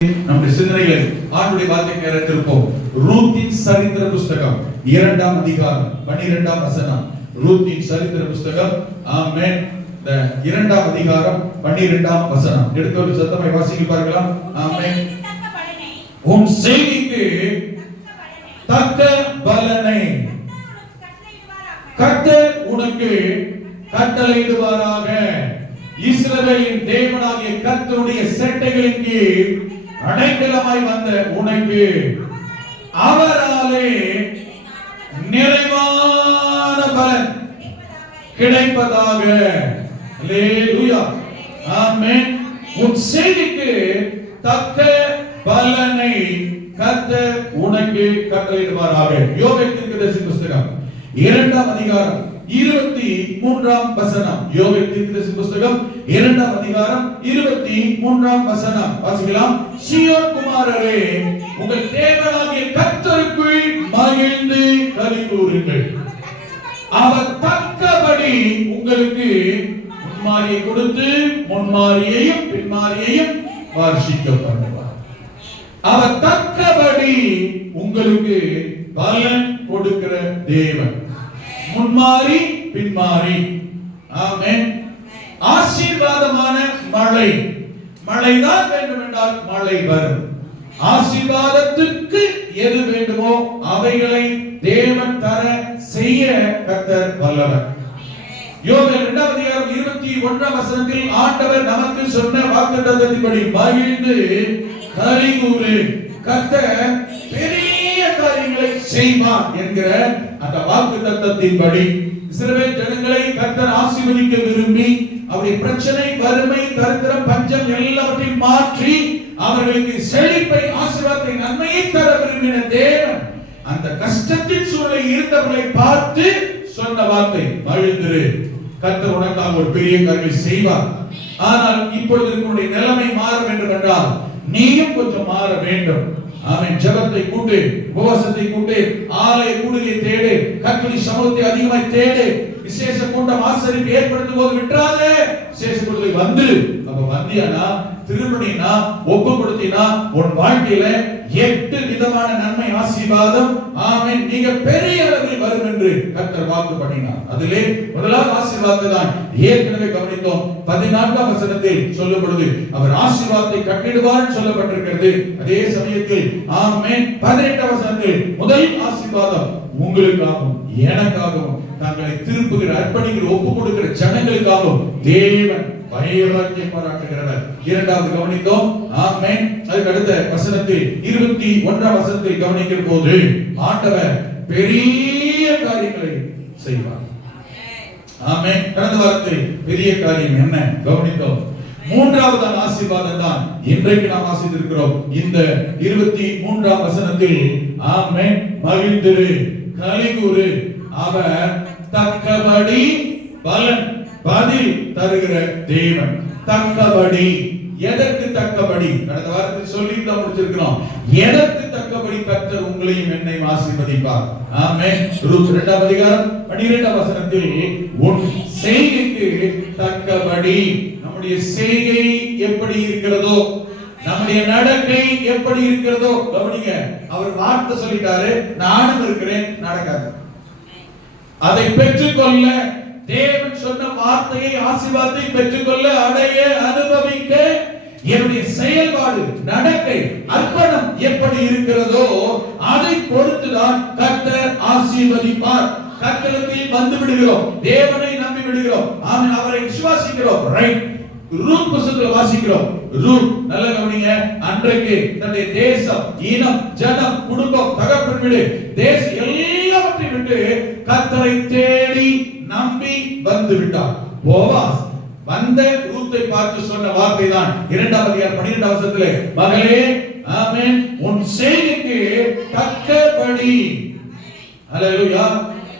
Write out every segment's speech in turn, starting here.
நம்முடைய சிந்தனைகளை ஆண்டுடைய வார்த்தை கேட்டிருப்போம். ரூத்தின் சரித்திர புஸ்தகம் 2ஆம் அதிகாரம் 12ஆம் வசனம். ரூத்தின் சரித்திர புஸ்தகம் ஆமென். 2ஆம் அதிகாரம் 12ஆம் வசனம். எடுத்து சத்தமாய் வாசிக்க பார்க்கலாம். ஆமென். உன் செய்திக்கு தக்க பலனை கர்த்தர் உனக்கு கட்டளையிடுவாராக. இஸ்ரவேலின் தேவனாகிய கர்த்தருடைய செட்டைகளின் கீழ் அடைக்கலமாய் வந்த உனக்கு அவராலே நிறைவான பலன் கிடைப்பதாக. அல்லேலூயா, ஆமென். உன் செய்திக்கு தக்க பலனை கர்த்தர் உனக்கு கட்டளையிடுவாராக. யோவேல் தீர்க்கதரிசி புஸ்தகம் 2ஆம் அதிகாரம் 23ஆம் வசனம். யோவேல் தீர்க்கதரிசி புஸ்தகம் 2ஆம் அதிகாரம் 23ஆம் வசனம் வாசிக்கலாம். சீயோன் குமாரரே, உங்கள் தேவனாகிய கர்த்தருக்குள் மகிழ்ந்து களிகூருங்கள். அவர் தக்கபடி உங்களுக்கு முன்மாரியை கொடுத்து முன்மாரியையும் பின்மாரியையும் வார்ஷிக்க பண்ணுவார். அவர் தக்கபடி உங்களுக்கு பலன் கொடுக்கிற தேவன். முன்மாரி பின்மாரி. ஆமென். ஆசீர்வாதமான மழை. மழைதான் வேண்டும் என்றால் மழை வரும். ஆசீர்வாதத்துக்கு எது வேண்டுமோ அவைகளை தேவன் தர செய்ய கர்த்தர் வல்லவர். யோவேல் 2ஆம் அதிகாரம் 21ஆம் வசனத்தில் ஆண்டவர் நமக்கு சொன்ன வாக்குத்தத்தத்தின்படி மகிழ்ந்து களிகூரு. கர்த்தர் பெரிய காரியங்களை செய்வார் என்கிற அந்த வாக்குத்தத்தத்தின்படி இஸ்ரவேல் ஜனங்களை கர்த்தர் ஆசீர்வதிக்க விரும்பி அவருடைய பிரச்சனை, வறுமை, தரித்திரம், பஞ்சம் எல்லாவற்றையும் மாற்றி அவர்களுக்கு செழிப்பை, ஆசீர்வாதத்தை, நன்மையை தர விரும்பின தேவன் அந்த கஷ்டத்தின் சூழலில் இருந்தவர்களை பார்த்து சொன்ன வார்த்தை மகிழ்ந்திரு, கர்த்தர் உனக்காக ஒரு பெரிய காரியத்தை செய்வார். ஆனால் இப்பொழுது உன்னுடைய நிலைமை மாற வேண்டும் என்றால் நீயும் கொஞ்சம் மாற வேண்டும். ஆமென். ஜெபத்தை கூட்டு, உபவாசத்தை கூட்டு, ஆலய கூடுகையை தேடு, கர்த்தருடைய சமூகத்தை அதிகமாய் தேடு. விசேஷ கூட்டம் ஆசரிப்பு ஏற்படுத்தும் போது விட்டுறாதே. விசேஷ கூட்டத்துக்கு வந்து அப்ப வந்தியானா, திருமணினா, ஒப்பு கொடுத்தினா உன் வாழ்க்கையில 8 விதமான நன்மை, ஆசீர்வாதம் ஆமென் மிக பெரிய அளவில் வரும் என்று கர்த்தர் வாக்கு பண்ணினார். அதிலே முதலாவது ஆசீர்வாதத்தை தான் ஏற்கனவே கவனித்தோம். 14ஆம் வசனத்தில் சொல்லப்படுது அவர் ஆசீர்வாதத்தை கட்டிடுவார் சொல்லப்பட்டிருக்கிறது. அதே சமயத்தில் ஆமென் 18ஆம் வசனத்தில் முதல் ஆசீர்வாதம் உங்களுக்காகவும் எனக்காகவும் தங்களை திருப்புகிற, அர்ப்பணிக்கிற, ஒப்பு கொடுக்கிற ஜனங்களுக்காகவும் தேவன் வைராக்கியம் பாராட்டுகிறவர். இரண்டாவது கவனித்தோம். ஆமென். அதுக்கு அடுத்த வசனத்தில் 21ஆம் வசனத்தில் கவனிக்கிற போது ஆண்டவர் பெரிய காரியங்களை செய்வார். ஆமென். கடந்த வாரத்தில் பெரிய காரியம் என்ன கவனித்தோம். மூன்றாவது ஆசீர்வாதம் தான் இன்றைக்கு நாம் ஆசீர்வதிக்கிறோம். இந்த 23ஆம் வசனத்தில் ஆமென் மகிழ்ந்திரு, களிகூரு, அவர் தக்கபடி பலன் பதில் தருகிற தேவன். தக்கபடி, எதற்கு தக்கபடி? கடந்த வாரத்தில் சொல்லிட்டு முடிச்சிருக்கிறோம். எதற்கு தக்கபடி கர்த்தர் உங்களையும் என்னையும் ஆசீர்வதிப்பார். ஆமென். ரூத் 2ஆம் அதிகாரம் 12ஆம் வசனத்தில் உன் செய்கைக்கு தக்கபடி. நம்முடைய செய்கை எப்படி இருக்கிறதோ, நம்முடைய நடக்கை எப்படி இருக்கிறதோ கவனிங்க. அவர் வார்த்தை சொல்லிட்டாரு, நானும் இருக்கிறேன், நடக்காது. அதை பெற்றுக்கொள்ள, தேவன் சொன்ன வார்த்தையை, ஆசீர்வாதத்தை பெற்றுக்கொள்ள, அடைய, அனுபவிக்க என்னுடைய செயல்பாடு, நடக்கை, அர்ப்பணம் எப்படி இருக்கிறதோ அதை பொறுத்துதான் கர்த்தர் ஆசீர்வதிப்பார். கர்த்தரிடத்தில் வந்து விடுகிறோம், தேவனை நம்பி விடுகிறோம், ஆமென், அவரை விசுவாசிக்கிறோம். ரைட். ரூத் புத்தகத்தில் வாசிக்கிறோம். ரூத் நல்ல கவனிங்க. அன்றைக்கு தன்னுடைய தேசம், இனம், ஜனம், குடும்பம், தகப்பன் வீடு, தேசம் எல்லாவற்றையும் விட்டு கர்த்தரை தேடி நம்பி வந்து விட்டார். போவாஸ் வந்த ரூத்தை பார்த்து சொன்ன வார்த்தை தான் 2ஆம் அதிகாரம் 12ஆம் வசனத்திலே, மகளே ஆமென் உன் செய்கைக்கு தக்கபடி. ஹல்லேலூயா.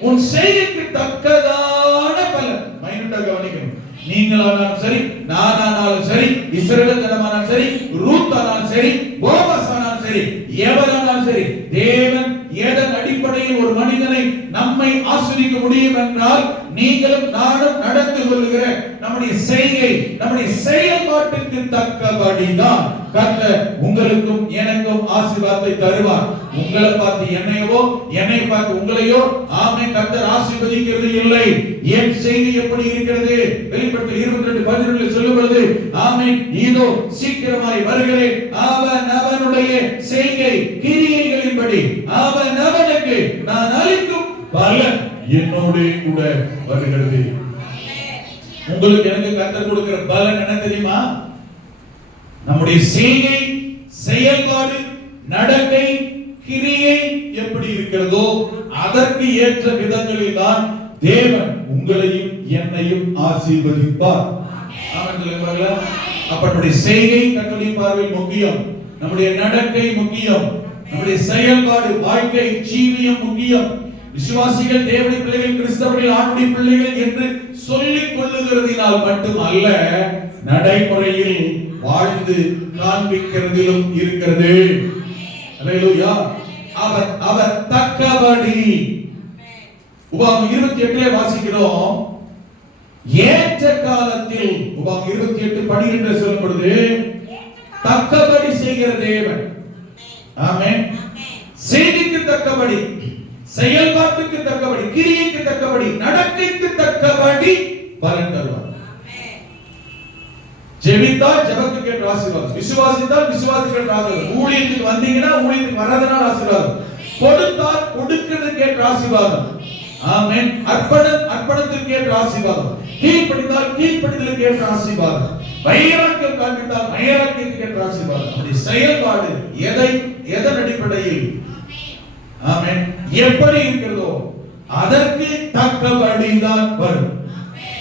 உன் செய்கைக்கு தக்கதான பலன். மைனூட்டா கவனிக்கணும். நீங்களானாலும் சரி, நானானாலும் சரி, இஸ்ரவேல் ஜனமானாலும் சரி, ரூத் ஆனாலும் சரி, போவாஸ் ஆனாலும் சரி, எவரானாலும் சரி, தேவன் எதன் அடிப்படையில் ஒரு மனிதனை நம்மை ஆசீர்வதிக்க முடியும் என்றால் நீங்களும் நானும் நடந்து கொள்ளுகிற நம்முடைய செய்கை, நம்முடைய செயல்பாட்டு செயல்பாட்டுக்கு தக்கபடிதான் கர்த்தர் உங்களுக்கும் எனக்கும் ஆசீர்வாதத்தை தருவார். உங்களை பார்த்து என்னையோ, என்னை பார்த்து உங்களையோ ஆமென் கர்த்தர் ஆசீர்வதிக்கிறது இல்லை. என் செய்கை எப்படி இருக்கிறது? வெளிப்படுத்தல் 22:12 சொல்லும் பொழுது ஆமென் இதோ சீக்கிரமாய் வருகிறேன், அவன் அவனுடைய செய்கை கிரியைகளின்படி அவன் அவனுக்கு நான் அளிக்கும் பலன் என்னோட கூட வருகிறது. உங்களுக்கு எனக்கு கர்த்தர் கொடுக்கிற பலன் என்ன தெரியுமா? நம்முடைய செய்கை, செயல்பாடு, நடக்கை, கிரியை எப்படி இருக்கிறதோ அதற்கு ஏற்ற விதங்களில் தான் தேவன் உங்களையும் என்னையும் ஆசீர்வதிப்பார். ஆமென் சொல்லுங்க. அப்ப நம்முடைய செய்கை கர்த்தருடைய பார்வையில் முக்கியம், நம்முடைய நடக்கை முக்கியம், நம்முடைய செயல்பாடு, வாழ்க்கை, ஜீவியம் முக்கியம். விசுவாசிகள், தேவனுடைய பிள்ளைகள், கிறிஸ்தவர்கள், ஆண்டுடைய பிள்ளைகள் என்று சொல்லிக் கொள்ளுகிறதினால் மட்டும் அல்ல, நடைமுறையில் வாழ்ந்து காண்பிக்கிறதிலும் இருக்கிறது. அல்லேலூயா. அவர் தக்கபடி. உபாகமம் 28 வாசிக்கிறோம், ஏற்ற காலத்தில். உபாகமம் 28:12 சொல்லப்படுது, தக்கபடி செய்கிற தேவன். ஆமென். செய்திக்கு தக்கபடி, செயல்பாட்டுக்கு தக்கபடி, கிரியைக்கு தக்கபடி, நடக்கைக்கு தக்கபடி பலன் தருவார். ஜெபித்தால் ஜெபத்துக்கு ஏற்ற ஆசீர்வாதம், விசுவாசித்தால் விசுவாசிக்கு ஏற்ற ஆசீர்வாதம், ஊழியத்துக்கு வந்தீங்கன்னா ஊழியத்துக்கு வராதனால ஆசீர்வாதம், கொடுத்தால் கொடுக்கிறதுக்கு ஏற்ற ஆசீர்வாதம். ஆமென். அர்ப்பணத்திற்கு ஏற்ற ஆசீர்வாதம், கீழ்ப்படிந்தால் கீழ்ப்படிதலுக்கு ஏற்ற ஆசீர்வாதம், வைராக்கியம் காண்பித்தால் வைராக்கியத்துக்கு ஏற்ற ஆசீர்வாதம். அப்படி செயல்பாடு எதன் அடிப்படையில் ஆமென் எப்படி இருக்கிறதோ அதற்கு தக்கபடிதான் வரும்.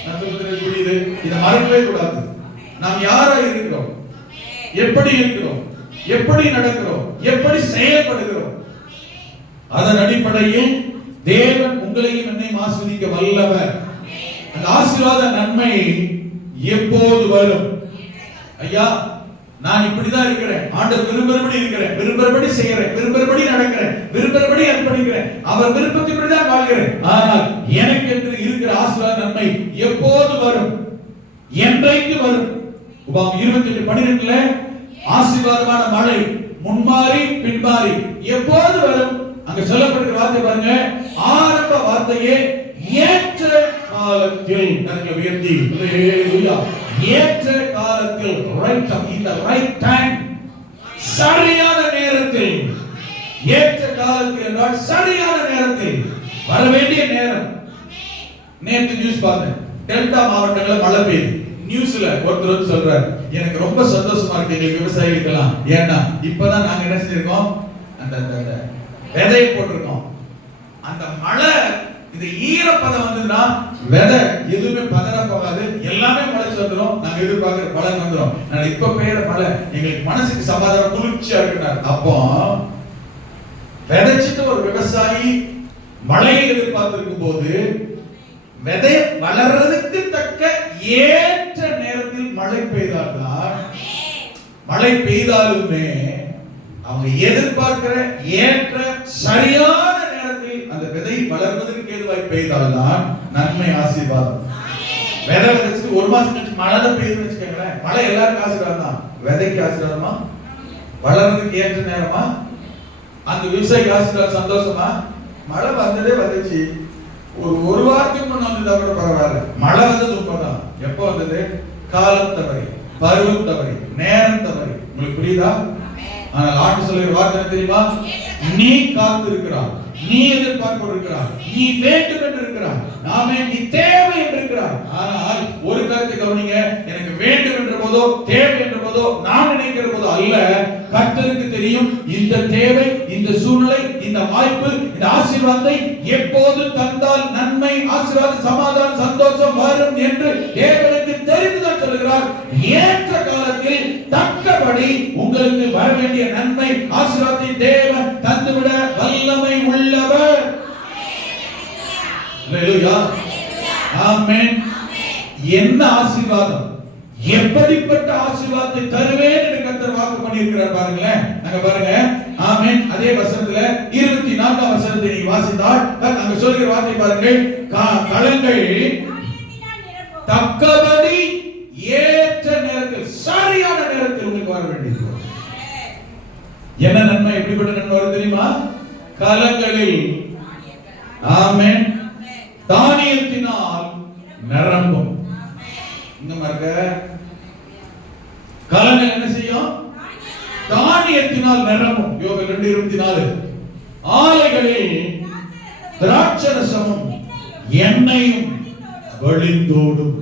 நான் சொல்றது புரியுது? இத மறக்கவே கூடாது. நாம் யாரா இருக்கிறோம், எப்படி இருக்கிறோம், எப்படி நடக்கிறோம், எப்படி செயல்படுகிறோம், அதன் அடிப்படையில் தேவன் உங்களையும் என்னையும் ஆசீர்வதிக்க வல்லவர். அந்த ஆசீர்வாத நன்மை எப்போது வரும்? ஐயா, நான் இப்படிதான் இருக்கிறேன், ஆண்டவர் விரும்புறபடி இருக்கிறேன், விரும்புறபடி செய்கிறேன், விரும்புறபடி நடக்கிறேன், விரும்புறபடி அர்ப்பணிக்கிறேன், அவர் விருப்பத்தின்படி தான் வாழ்கிறேன். ஆனால் எனக்கு என்று இருக்கிற ஆசீர்வாத நன்மை எப்போது வரும்? என்றைக்கு வரும்? உபாகமம் 28:12 ஆசீர்வாதமான மழை முன்மாறி பின்மாறி எப்போது வரும்? அங்க சொல்லப்படுகிற வார்த்தை பாருங்க, ஆரம்ப வார்த்தையே ஏற்ற காலத்தில். கரங்களை உயர்த்தி ஹalleluya. ஏற்ற காலத்தில், right in the right time, சரியான நேரத்தில். ஏற்ற காலத்தில் என்றால் சரியான நேரத்தில், வர வேண்டிய நேரம். நேத்து நியூஸ் பார்த்தேன், டெல்டா மாவட்டங்களில் மழை பெய்யுது. நியூஸ்ல ஒருத்தர் சொல்றாரு, எனக்கு ரொம்ப சந்தோஷமா இருக்கு எங்களுக்கு விவசாயிகளுக்கெல்லாம். ஏன்னா இப்பதான் நாங்க என்ன செஞ்சிருக்கோம், அந்த விதையை போட்டிருக்கோம். அந்த மழை, இந்த ஈரப்பதம் வந்ததுன்னா விதை எதுவுமே பதற போகாது, எல்லாமே முளைச்சு வந்துடும். நாங்க எதிர்பார்க்கிற பலன் வந்துடும். நான் இப்ப பெய்யற மழை எங்களுக்கு மனசுக்கு சமாதானம், குளிர்ச்சியா இருக்கிறார். அப்போ விதைச்சிட்டு ஒரு விவசாயி மழையை எதிர்பார்த்திருக்கும் போது விதை வளர்றதுக்கு தக்க ஏற்ற நேரத்தில் மழை பெய்தால்தான், மழை பெய்தாலுமே அவங்க எதிர்பார்க்கிற ஏற்ற சரியான நேரத்தில் அந்த விதை வளர்வதற்கு ஏதுவாய் பெய்தால்தான் நன்மை, ஆசீர்வாதம். விதை விதைச்சிட்டு ஒரு மாசம் கழிச்சு மழை பெய்யுதுன்னு வச்சுக்கோங்களேன், மழை எல்லாருக்கும் ஆசீர்வாதம் தான். விதைக்கு ஆசீர்வாதமா? வளர்றதுக்கு ஏற்ற நேரமா? அந்த விவசாயிக்கு ஆசீர்வாதம், சந்தோஷமா? மழை வந்ததே வந்துச்சு, ஒரு வாரத்துக்கு முன்ன வந்ததா கூட பரவாயில்ல, மழை வந்தது இப்பதான். எப்போ வந்தது? காலம் தவறி, பருவம் தவறி, நேரம் தவறி. உங்களுக்கு புரியுதா? ஆனால் ஆண்டு சொல்லுகிற வார்த்தை தெரியுமா? நீ காத்து இருக்கிறாய், நீ எதிர்பார்ப்பு இருக்கிறாய், நீ வேண்டும் என்று இருக்கிறாய், நாமே நீ தேவை என்று இருக்கிறாய். ஆனால் ஒரு கருத்தை கவனிங்க, எனக்கு வேண்டும் என்ற போதோ தேவை என்ற போதோ நான் நினைக்கிற போதோ அல்ல. கர்த்தருக்கு தெரியும் இந்த தேவை, இந்த சூழ்நிலை, இந்த வாய்ப்பு, இந்த ஆசீர்வாதத்தை எப்போது தந்தால் நன்மை, ஆசீர்வாதம், சமாதானம், சந்தோஷம் வரும் என்று தேவனுக்கு தெரிந்துதான் சொல்கிறார். ஏற்ற காலத்தில் தக்கபடி உங்களுக்கு வர வேண்டிய நன்மை, ஆசீர்வாதத்தை தேவன் தந்துவிட வல்லமை உள்ளவர். ஹalleluya, ஆமென். என்ன ஆசீர்வாதம், எப்படிப்பட்ட ஆசீர்வாதத்தை தருவேன் என்று கர்த்தர் வாக்கு பண்ணியிருக்கிறார் பாருங்களேன். நாங்க பாருங்க, ஆமென். அதே வசனத்துல 24ஆம் வசனத்தை நீங்க வாசித்தால் அங்க சொல்கிற வார்த்தை பாருங்கள், களங்கள் தக்கபடி ஏற்ற நேரத்தில் எனக்கு வர வேண்டியது. என்ன நன்மை? எப்படிப்பட்ட நன்மை வரும் தெரியுமா? கலங்களில் ஆமென் தானியத்தினால் நிரம்பும். இந்த மாதிரி கலங்கள் என்ன செய்யும்? தானியத்தினால் நிரம்பும். யோபு 2:24. ஆலைகளில் திராட்சரசமும் எண்ணெயும் வழிந்தோடும்.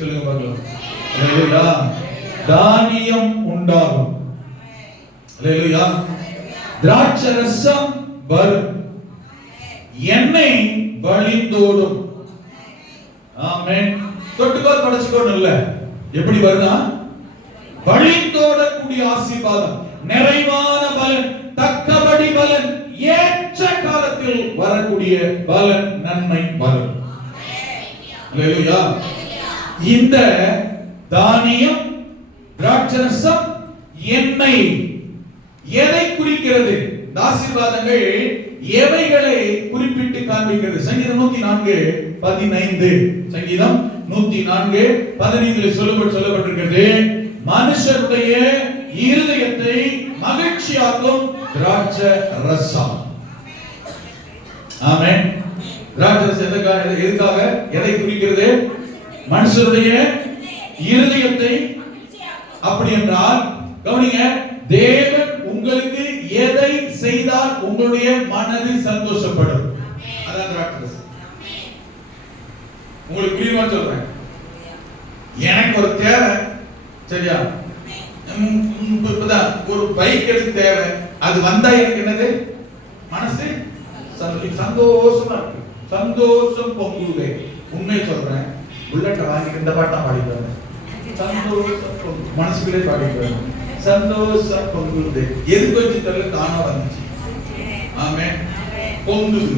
சொல்லுங்க பார்க்கலாம். அல்லேலூயா. தானியம் உண்டாகும். அல்லேலூயா. திராட்சரசம் வரும், எண்ணெய் வழிந்தோடும். ஆமென். தொட்டுக்கோ தொடச்சுக்கோ இல்ல, எப்படி வருதா? வழிந்தோடக்கூடிய ஆசீர்வாதம், நிறைவான பலன், தக்கபடி பலன், ஏற்ற காலத்தில் வரக்கூடிய பலன், நன்மை வரும். அல்லேலூயா. இந்த தானியம், திராட்சரசம், எண்ணெய் எதை குறிக்கிறது? ஆசீர்வாதங்கள் எவைகளை குறிப்பிட்டு காண்பிக்கிறது? சங்கீதம் 104:15. சங்கீதம் 104:15 சொல்லப்பட்டிருக்கிறது, மனுஷருடைய இருதயத்தை மகிழ்ச்சியாக்கும் திராட்சை ரசம். ஆமென். திராட்சை ரசம் எதுக்காக, எதை குறிக்கிறது? மனுஷருடைய இருதயத்தை. அப்படி என்றால் கவனிங்க, தேவன் உங்களுக்கு எதை செய்தால் உங்களுடைய மனது சந்தோஷப்படும், அதான் திராட்சை ரசம். உங்களுக்கு புரியுமா சொல்றேன்? எனக்கு ஒரு தேவை, சரியா? ஒரு பைக் எடுத்து தேவை, அது வந்தா எனக்கு என்னது? மனசு சந்தோஷமா இருக்கு, சந்தோஷம் பொங்குது. உண்மையை சொல்றேன், புல்லட்டை வாங்கிட்டு இந்த பாட்டா பாடிட்டு சந்தோஷம் மனசுக்குள்ளே பாடிட்டு சந்தோஷம் பொங்குது. எதுக்கு வச்சு தெரியல, தானா வந்துச்சு. ஆமென். பொங்குது.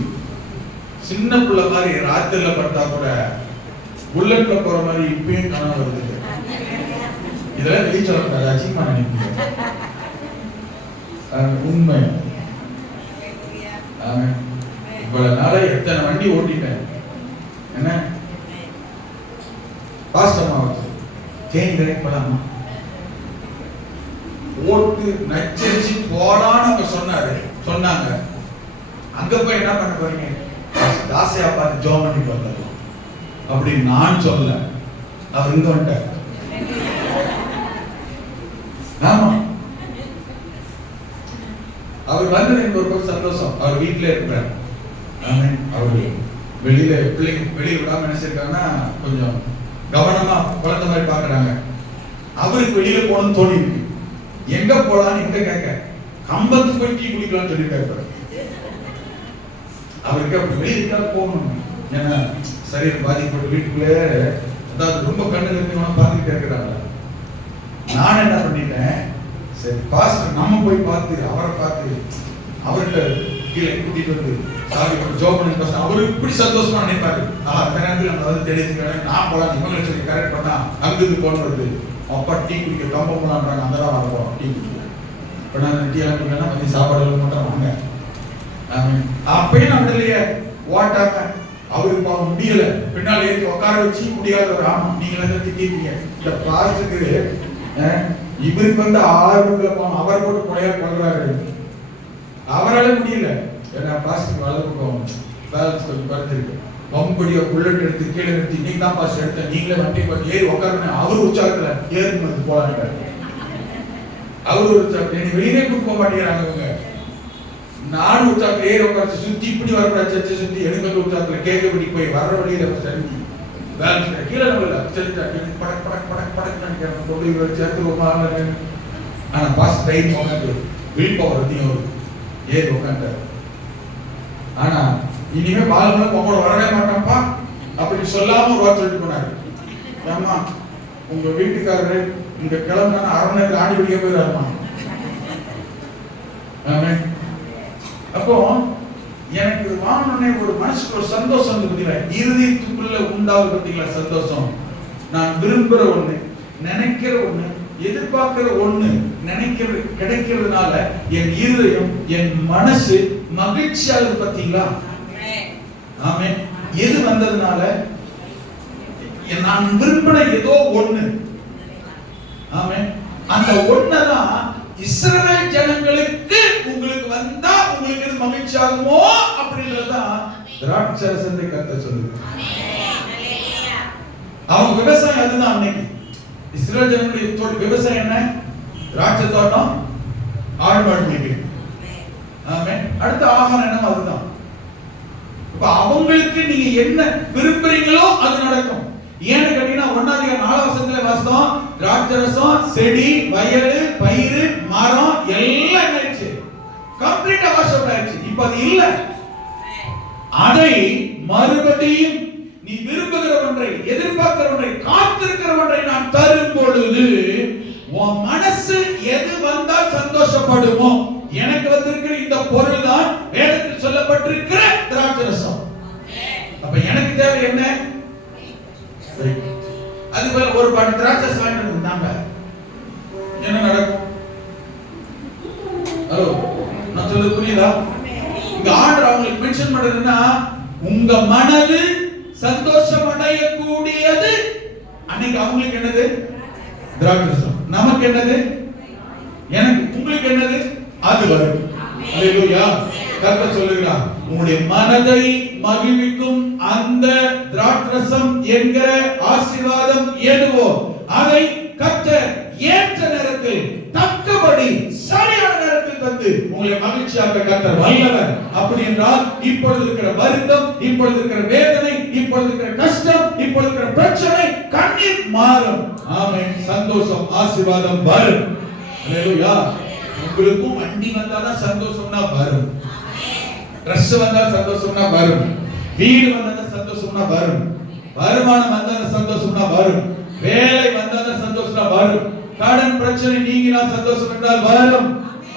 சின்ன பிள்ளை மாதிரி ராத்திரில பட்டா கூட புல்லட்ல போற மாதிரி இப்பயும் காண வருது. இதெல்லாம் வெளியே சொல்லக்கூடாது, அச்சிங்கமா நினைக்கிறேன். உண்மை. இவ்வளவு நாள எத்தனை வண்டி ஓட்டிட்டேன். என்ன பாஸ்டமாவது சேஞ்ச் கரெக்ட் பண்ணலாமா? ஓட்டு நச்சரிச்சு போடான்னு அவங்க சொன்னாங்க. அங்க போய் என்ன பண்ண போறீங்க? தாசையா பார்த்து ஜோம் பண்ணிட்டு வந்தோம் அப்படி நான் சொல்ல, அவர் இங்க வந்துட்டார். ஆமா, அவர் வந்தது எனக்கு ஒரு சந்தோஷம். அவர் வீட்டிலே இருக்கிறார். அவரு வெளியில பிள்ளைங்க வெளியே விடாம நினைச்சிருக்காங்கன்னா கொஞ்சம் கவனமா குழந்தை மாதிரி பாக்குறாங்க. அவருக்கு வெளியில போகணும்னு தோணி இருக்கு. எங்க போலான்னு எங்க கேட்க, கம்பத்துக்கு போய் டீ குடிக்கலாம்னு சொல்லியிருக்காரு. அவருக்கு அப்படி வெளியே போகணும், ஏன்னா சரீரம் பாதிக்கப்பட்டு வீட்டுக்குள்ளே அதாவது ரொம்ப கண்ணு நிறுத்தமா பார்த்துக்கிட்டே இருக்கிறாங்க. நான் என்ன பண்ணிட்டேன், சரி பாஸ்டர் நம்ம போய் பார்த்து அவரை பார்த்து அவர்கிட்ட கீழே கூட்டிட்டு வந்து சாரி ஜோப் பண்ணி பாஸ்டர் அவரு இப்படி சந்தோஷமா நினைப்பாரு. அந்த நேரத்தில் நம்ம வந்து தெரிஞ்சுக்கிறேன், நான் போலாம் இவங்களை சொல்லி கரெக்ட் பண்ணா அங்கிருந்து போன் வருது. அப்பா டீ குடிக்க கம்பம் போலான்றாங்க, அந்த தான் வரப்போம் டீ குடிக்க. இப்போ நான் டீ எல்லாம் குடிக்கலாம், மதியம் சாப்பாடு மட்டும் வாங்க. அப்பயும் நம்ம இல்லையே ஓட்டாங்க. அவருக்கு பார்க்க முடியல, பின்னால் ஏற்றி உட்கார வச்சு முடியாதவர். ஆமா, நீங்களே திட்டிருக்கீங்க. இந்த பாஸ்டருக்கு இவருக்கு வந்து ஆர்வத்தில் போனோம், அவர் போட்டு கொலையா கொள்றாரு. அவரால் முடியல, ஏன்னா பாஸ்டருக்கு வலது பக்கம் பேலன்ஸ் கொஞ்சம் குறைஞ்சிருக்கு. பம்படியா புல்லட் எடுத்து கீழே நிறுத்தி, இன்னைக்கு தான் பாஸ்டர் எடுத்தேன், நீங்களே வண்டி பார்த்து ஏறி உட்காருங்க. அவரு உற்சாகத்துல ஏறும் போலான்ட்டாரு. அவரு உற்சாகத்துல நீ வெளியே கூட்டு போக மாட்டேங்கிறாங்க இவங்க. நானும் உற்சாகத்துல ஏறி உட்காந்து சுத்தி இப்படி வரக்கூடாது, சர்ச்சை சுத்தி எடுக்க உற்சாகத்துல கேட்கபடி போய் வர்ற வழியில சரி பேலன்ஸ் கீழே நம்மள சரி படக் படக் படக் படக் நினைக்கிறேன் சொல்லி சேர்த்து உட்காந்து. ஆனா பாஸ் டைம் உட்காந்து வில் பவர் அதிகம் வரும், ஏறி உட்காந்தாரு. ஆனா இனிமே பாலமலம் உங்களோட வரவே மாட்டான்ப்பா அப்படி சொல்லாம ஒரு வார்த்தை சொல்லிட்டு போனாரு. ஏம்மா உங்க வீட்டுக்காரரு இந்த கிழமை அரை மணி நேரத்தில் ஆடி பிடிக்க போயிடாருமா. அப்போ எனக்கு வாங்கினே ஒரு மனசுக்கு ஒரு சந்தோஷம் வந்து பார்த்தீங்களா, இருதயத்துக்குள்ள உண்டாவது பார்த்தீங்களா சந்தோஷம். நான் விரும்புற ஒண்ணு, நினைக்கிற ஒண்ணு, எதிர்பார்க்கிற ஒண்ணு நினைக்கிறது கிடைக்கிறதுனால என் இருதயம் என் மனசு மகிழ்ச்சியாக பார்த்தீங்களா. ஆமென். எது வந்ததுனால நான் விரும்பின ஏதோ ஒண்ணு. ஆமென். அந்த ஒண்ணதான் இஸ்ரவேல் ஜனங்களுக்கு உங்களுக்கு வந்தா உங்களுக்கு இது மகிழ்ச்சி ஆகுமோ அப்படின்றதுதான் திராட்சரசத்தை கர்த்தர் சொல்லுது. அவங்க விவசாயம் அதுதான். அன்னைக்கு இஸ்ரவேல் ஜனங்களுடைய விவசாயம் என்ன? திராட்சை தோட்டம், ஆடு மாடு மேய்ப்பு. ஆமென். அடுத்த ஆகாரம் என்ன? அதுதான். இப்ப அவங்களுக்கு நீங்க என்ன விரும்புறீங்களோ அது நடக்கும். ஏன்னு கேட்டீங்கன்னா 1:4 வாசம் திராட்சரசம், செடி, வயல், பயிர், மரம் எல்லாம் என்னாச்சு? கம்ப்ளீட்டா வாஷ் அவுட் ஆயிடுச்சு. இப்ப அது இல்ல. அதை மறுபடியும் நீ விரும்புகிற ஒன்றை, எதிர்பார்க்கிற ஒன்றை, காத்திருக்கிற ஒன்றை நான் தரும் பொழுது உன் மனசு எது வந்தால் சந்தோஷப்படுமோ, எனக்கு வந்திருக்கிற இந்த பொருள் தான் வேதத்தில் சொல்லப்பட்டிருக்கிற திராட்சரசம். அப்ப எனக்கு தேவை என்ன? அதுபோல ஒரு பாட்டு திராட்சரசம் வாங்கிட்டு வந்தாங்க, என்ன நடக்கும்? ஹலோ, நான் சொல்றது புரியுதா? இங்க ஆர்டர் அவங்களுக்கு மென்ஷன் பண்றதுன்னா உங்க மனது சந்தோஷம் அடையக்கூடியது. அன்னைக்கு அவங்களுக்கு என்னது? திராட்சரசம். நமக்கு என்னது? எனக்கு, உங்களுக்கு என்னது? அது வரும். அல்லேலூயா. கர்த்தர் சொல்லுகிறார், உங்களுடைய மனதை மகிழ்விக்கும் அந்த திராட்சரசம் என்கிற ஆசீர்வாதம் எதுவோ அதை கர்த்தர் ஏற்ற நேரத்தில் தக்கபடி சரியான நேரத்தில் தந்து உங்களை மகிழ்ச்சியாக கர்த்தர் வல்லவர். அப்படி என்றால் இப்பொழுது இருக்கிற வருத்தம், இப்பொழுது இருக்கிற வேதனை, இப்பொழுது இருக்கிற கஷ்டம், இப்பொழுது இருக்கிற பிரச்சனை, கண்ணீர் மாறும். ஆமென். சந்தோஷம், ஆசீர்வாதம் வரும். அல்லேலூயா. உங்களுக்கும் வண்டி வந்தாதான் சந்தோஷம்னா வரும், ட்ரெஸ் வந்தா சந்தோஷம்னா வரும், வீடு வந்தா சந்தோஷம்னா வரும், வருமானம் வந்தா சந்தோஷம்னா வரும், வேலை வந்தா சந்தோஷம்னா வரும், கடன் பிரச்சனை நீங்கினா சந்தோஷம் என்றால் வரும்,